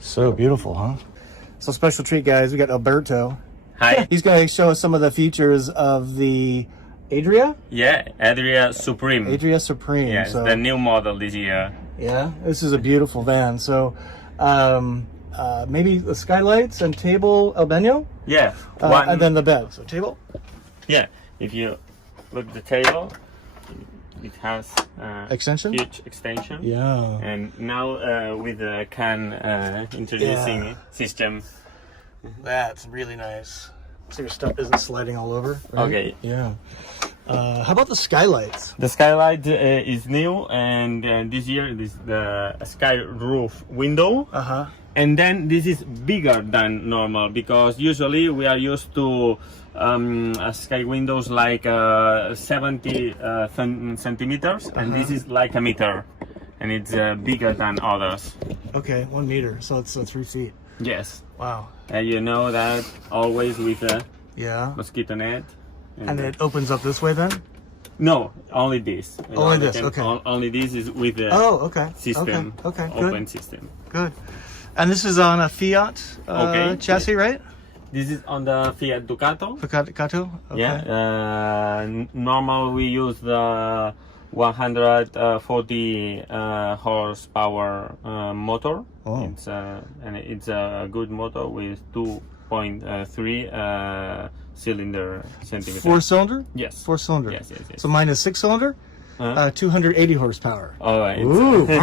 So beautiful, huh? So special treat, guys. We got Alberto. Hi. He's going to show us some of the features of the Adria? Yeah, Adria Supreme. Adria Supreme. Yes, so, the new model this year. Yeah, this is a beautiful van. So maybe the skylights and table El Baño? Yeah. And then the bed. So table? Yeah, if you look at the table, it has Extension? huge extension. Yeah. And now with the can introducing system. That's really nice. So your stuff isn't sliding all over. Right? Okay. Yeah. How about the skylights? The skylight is new, and this year it is the sky roof window. Uh-huh. And then this is bigger than normal, because usually we are used to sky windows like 70 centimeters, and this is like a meter, and it's bigger than others. Okay, 1 meter, so it's 3 feet. Yes. Wow. And you know that always with a mosquito net. And it opens up this way then? No, only this. Only this, okay. Only this is with the system. Okay, open good. system. Good. And this is on a Fiat chassis, right? This is on the Fiat Ducato. Ducato? Okay. Yeah. Normal we use the 140 horsepower motor. Oh. It's a good motor with 2.3 cylinder centimeters. 4-cylinder? Yes. 4-cylinder. Yes. So mine is 6-cylinder, 280 horsepower. Oh, Ooh. bigger,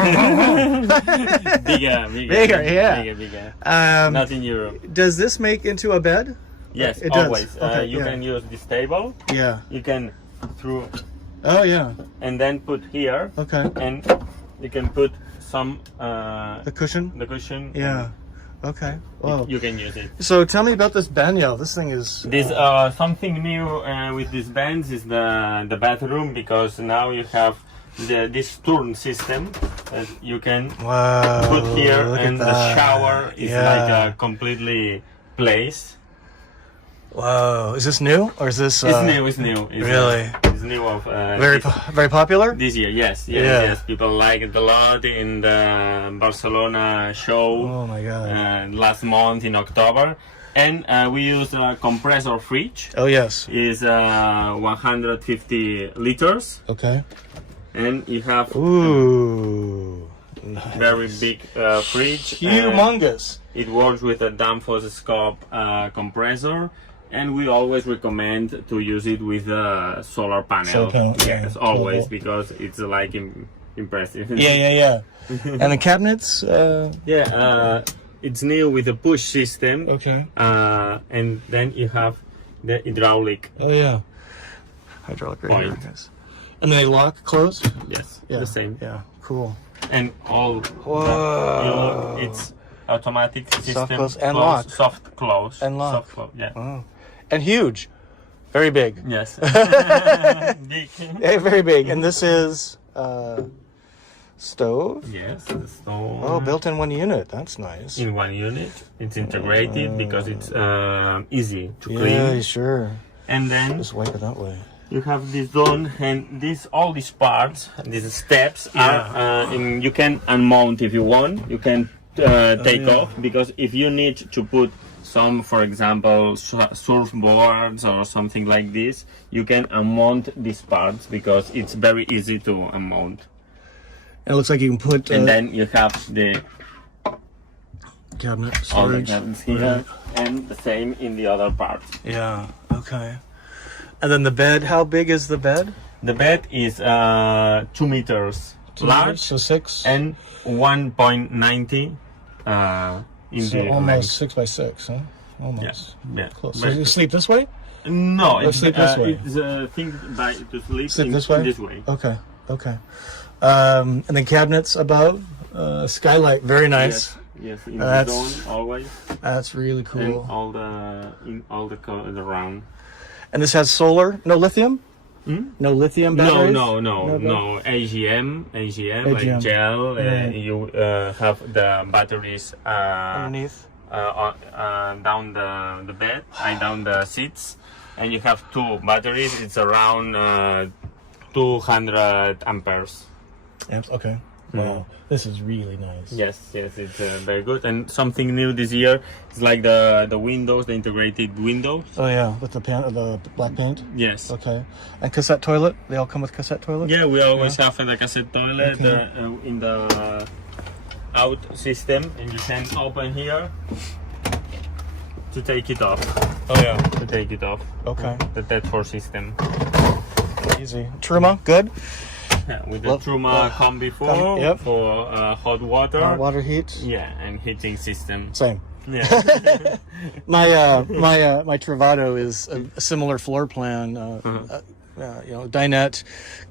yeah. Bigger. Not in Europe. Does this make into a bed? Yes, it always. Does. Okay, you can use this table. Yeah. You can through. Oh yeah. And then put here. Okay. And you can put some. The cushion. The cushion. Yeah. Okay. Well, you can use it. So tell me about this baño. This thing is. This something new with these bands is the bathroom, because now you have this turn system that you can put here, and the shower is like completely placed. Wow, is this new or is this? It's new. It's really? It's new of very popular this year. Yes. People like it a lot in the Barcelona show. Oh my god! Last month in October, and we use a compressor fridge. Oh yes. Is 150 liters. Okay. And you have nice. Very big fridge. Humongous. It works with a Danfoss compressor. And we always recommend to use it with a solar panel. Yes, always, because it's like impressive. Yeah. And the cabinets? It's new with a push system. Okay. And then you have the hydraulic. Oh yeah. Hydraulic right here, guys. And they lock, close? Yes. The same. Yeah. Cool. And all. Whoa. It's automatic system. Soft close and lock. Soft close. And lock. Soft close. Yeah. Oh. And huge. Very big. Yes. Big. Yeah, very big. And this is stove? Yes, the stove. Oh, built in one unit. That's nice. In one unit. It's integrated because it's easy to clean. Yeah, sure. And then just wipe it that way. You have this done, and all these parts, these steps are you can unmount if you want. You can take off, because if you need to put some, for example, surfboards or something like this, you can unmount these parts, because it's very easy to unmount. And it looks like you can put. And then you have the cabinet storage. All the cabinets here, and the same in the other parts. Yeah. Okay. And then the bed. How big is the bed? The bed is 2 meters large, so 6 and 1.90. So almost 6 by 6, huh? Almost. Yeah. Close. So you sleep this way? No, it's sleep this way. It's a thing to sleep this way. This way. Okay. And then cabinets above, skylight, very nice. Yes, in the zone always. That's really cool. And all the around. And this has solar, no lithium? No lithium batteries? No. AGM, like gel. You have the batteries underneath, down the bed, down the seats, and you have 2 batteries. It's around 200 amperes. Yep. Okay. Wow, this is really nice. Yes, it's very good. And something new this year is like the windows, the integrated windows. Oh yeah, with the black paint. Yes. Okay. And cassette toilet. They all come with cassette toilet. Yeah, we always have the cassette toilet in the out system, and you can open here to take it off. Oh yeah. To take it off. Okay. The Dead4 system. Easy. Truma, good. Yeah, with the Truma come before yep. for hot water. Hot water heat. Yeah, and heating system. Same. Yeah. my Travado is a similar floor plan. You know, dinette,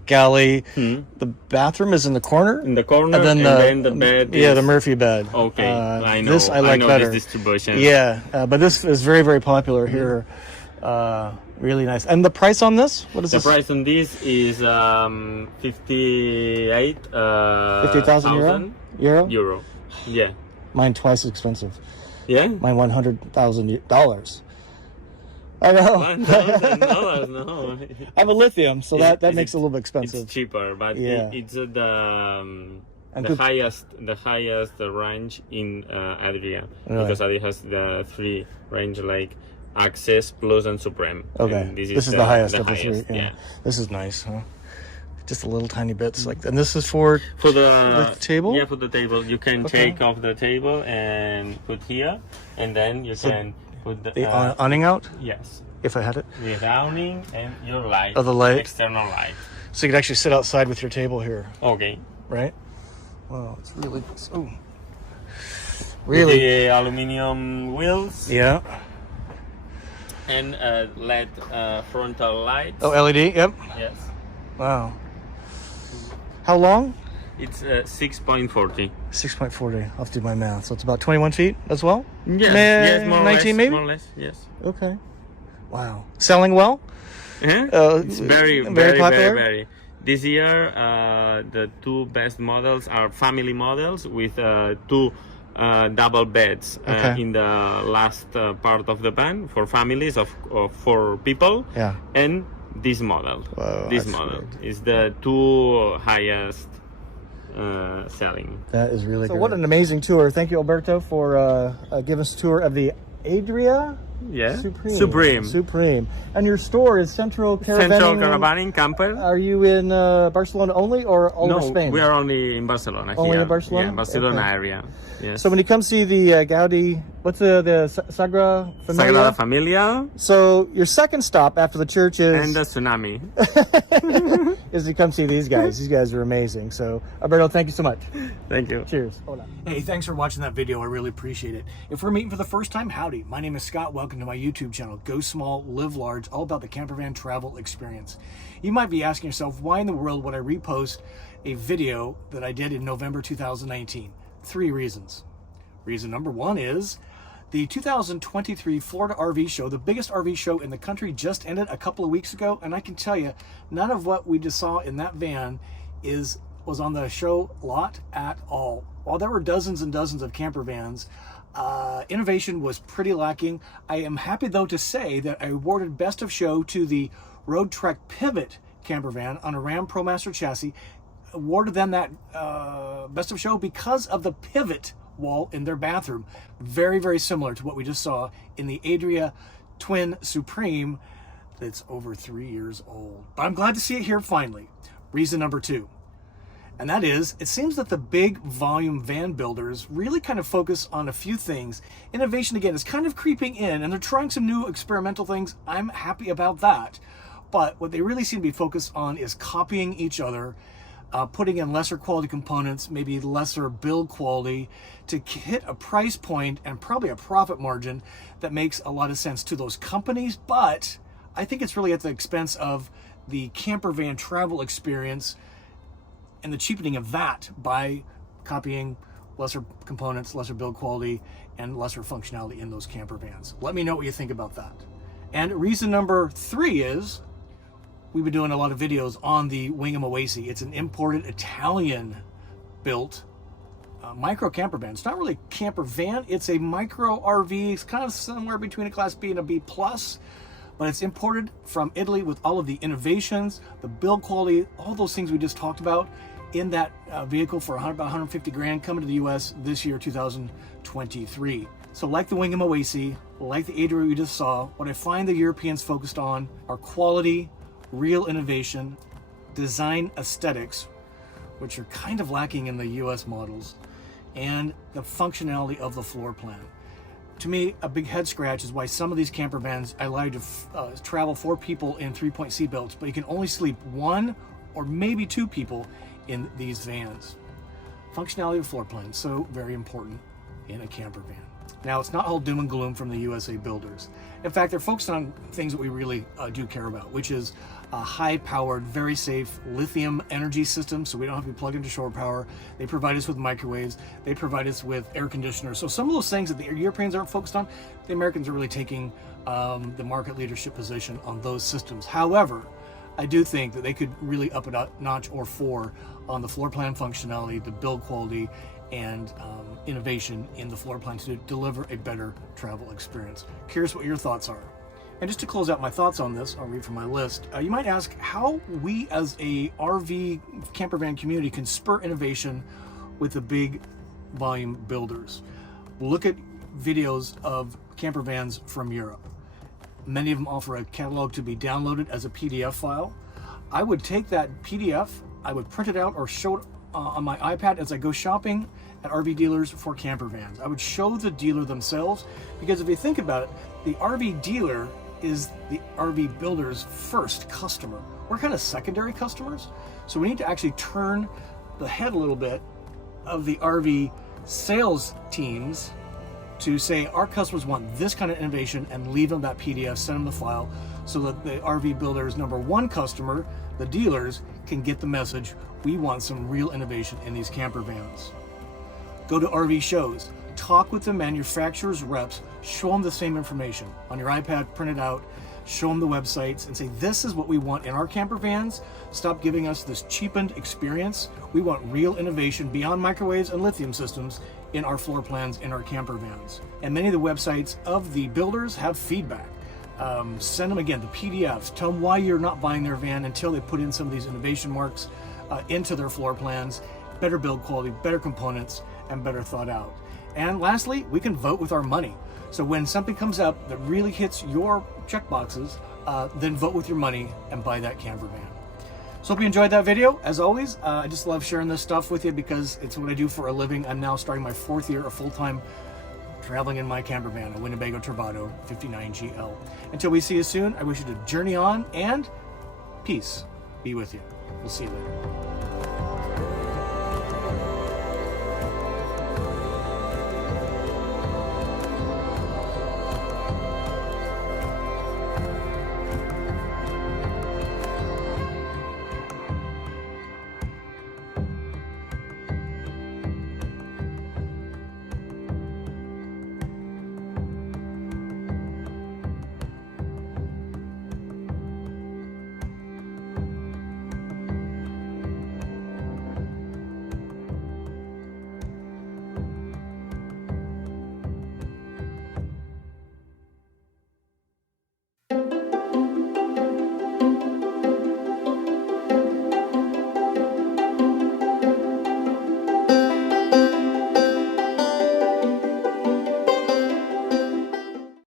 galley. The bathroom is in the corner. In the corner, and then the bed. Yeah, the Murphy bed. Okay, I know. This I like better. This distribution. Yeah, but this is very, very popular here. Really nice. And the price on this? What is the this? The price on this is 50,000 euro. Yeah. Mine twice as expensive. Yeah. Mine $100,000. I know. $1,000, no. I have a lithium, so that makes it a little bit expensive. It's cheaper, but yeah. It's the highest range in Adria, really? Because Adria has the 3 range like Access, Plus, and Supreme. Okay, and this is the highest of the 3. Yeah. This is nice, huh? Just a little tiny bits like that. And this is for the table? Yeah, for the table. You can take off the table and put here, and then you can put the awning out? Yes. If I had it? The awning and your light. Oh, the light? External light. So you could actually sit outside with your table here. Okay. Right? Wow, it's really... Oh. Really? With the aluminium wheels. Yeah. And LED frontal lights. Oh, LED? Yep. Yes. Wow. How long? It's 6.40. 6.40. I'll have to do my math. So it's about 21 feet as well? Yes, yes, more 19 or less, maybe? more or less, yes. Okay. Wow. Selling well? It's very popular? very. This year, the 2 best models are family models with 2 double beds in the last part of the van for families of 4 people. Yeah. And this model. Whoa, this model is the 2 highest selling. That is really good. What an amazing tour. Thank you, Alberto, for giving us a tour of the Adria Supreme. And your store is Central Caravaning Camper. Are you in Barcelona only or all over Spain? No, we are only in Barcelona. Only here. in Barcelona? Yeah, Barcelona area. Yes. So when you come see the Gaudi, what's the Sagrada Familia? Sagrada Familia. So your second stop after the church is... And the tsunami. is you come see these guys. These guys are amazing. So Alberto, thank you so much. Thank you. Cheers. Hey, thanks for watching that video. I really appreciate it. If we're meeting for the first time, howdy. My name is Scott. Welcome to my YouTube channel, Go Small, Live Large, all about the campervan travel experience. You might be asking yourself, why in the world would I repost a video that I did in November 2019? 3 reasons. Reason number 1 is the 2023 Florida RV show, the biggest RV show in the country, just ended a couple of weeks ago, and I can tell you, none of what we just saw in that van was on the show lot at all. While there were dozens and dozens of camper vans, innovation was pretty lacking. I am happy though to say that I awarded Best of Show to the Road Trek Pivot camper van on a Ram Promaster chassis. Awarded them that Best of Show because of the pivot wall in their bathroom. Very, very similar to what we just saw in the Adria Twin Supreme that's over 3 years old. But I'm glad to see it here finally. Reason number 2. And that is, it seems that the big volume van builders really kind of focus on a few things. Innovation, again, is kind of creeping in, and they're trying some new experimental things. I'm happy about that. But what they really seem to be focused on is copying each other, putting in lesser quality components, maybe lesser build quality, to hit a price point and probably a profit margin that makes a lot of sense to those companies. But I think it's really at the expense of the camper van travel experience and the cheapening of that by copying lesser components, lesser build quality, and lesser functionality in those camper vans. Let me know what you think about that. And reason number 3 is we've been doing a lot of videos on the Wingham Oasis. It's an imported Italian-built micro camper van. It's not really a camper van. It's a micro RV. It's kind of somewhere between a Class B and a B+, but it's imported from Italy with all of the innovations, the build quality, all those things we just talked about. in that vehicle for about 150 grand coming to the US this year, 2023. So like the Wingham Oasis, like the Adria we just saw, what I find the Europeans focused on are quality, real innovation, design aesthetics, which are kind of lacking in the US models, and the functionality of the floor plan. To me, a big head scratch is why some of these camper vans allow you to travel 4 people in 3-point seat belts, but you can only sleep 1 or maybe 2 people in these vans. Functionality of floor plan, so very important in a camper van. Now, it's not all doom and gloom from the USA builders. In fact, they're focused on things that we really do care about, which is a high-powered, very safe lithium energy system, so we don't have to be plugged into shore power. They provide us with microwaves. They provide us with air conditioners. So some of those things that the Europeans aren't focused on, the Americans are really taking the market leadership position on those systems. However, I do think that they could really up a notch or 4 on the floor plan functionality, the build quality, and innovation in the floor plan to deliver a better travel experience. Curious what your thoughts are. And just to close out my thoughts on this, I'll read from my list. You might ask how we as a RV camper van community can spur innovation with the big volume builders. Look at videos of camper vans from Europe. Many of them offer a catalog to be downloaded as a PDF file. I would take that PDF, I would print it out or show it on my iPad as I go shopping at RV dealers for camper vans. I would show the dealer themselves, because if you think about it, the RV dealer is the RV builder's first customer. We're kind of secondary customers, so we need to actually turn the head a little bit of the RV sales teams to say our customers want this kind of innovation, and leave them that PDF, send them the file, so that the RV builder's number 1 customer, the dealers, can get the message. We want some real innovation in these camper vans. Go to RV shows, talk with the manufacturer's reps, show them the same information on your iPad, print it out, show them the websites, and say, this is what we want in our camper vans. Stop giving us this cheapened experience. We want real innovation beyond microwaves and lithium systems in our floor plans in our camper vans. And many of the websites of the builders have feedback. Send them, again, the PDFs. Tell them why you're not buying their van until they put in some of these innovation marks into their floor plans. Better build quality, better components, and better thought out. And lastly, we can vote with our money. So when something comes up that really hits your check boxes, then vote with your money and buy that camper van. So hope you enjoyed that video. As always, I just love sharing this stuff with you because it's what I do for a living. I'm now starting my 4th year of full-time traveling in my camper van, a Winnebago Turbado 59 GL. Until we see you soon, I wish you to journey on, and peace be with you. We'll see you later.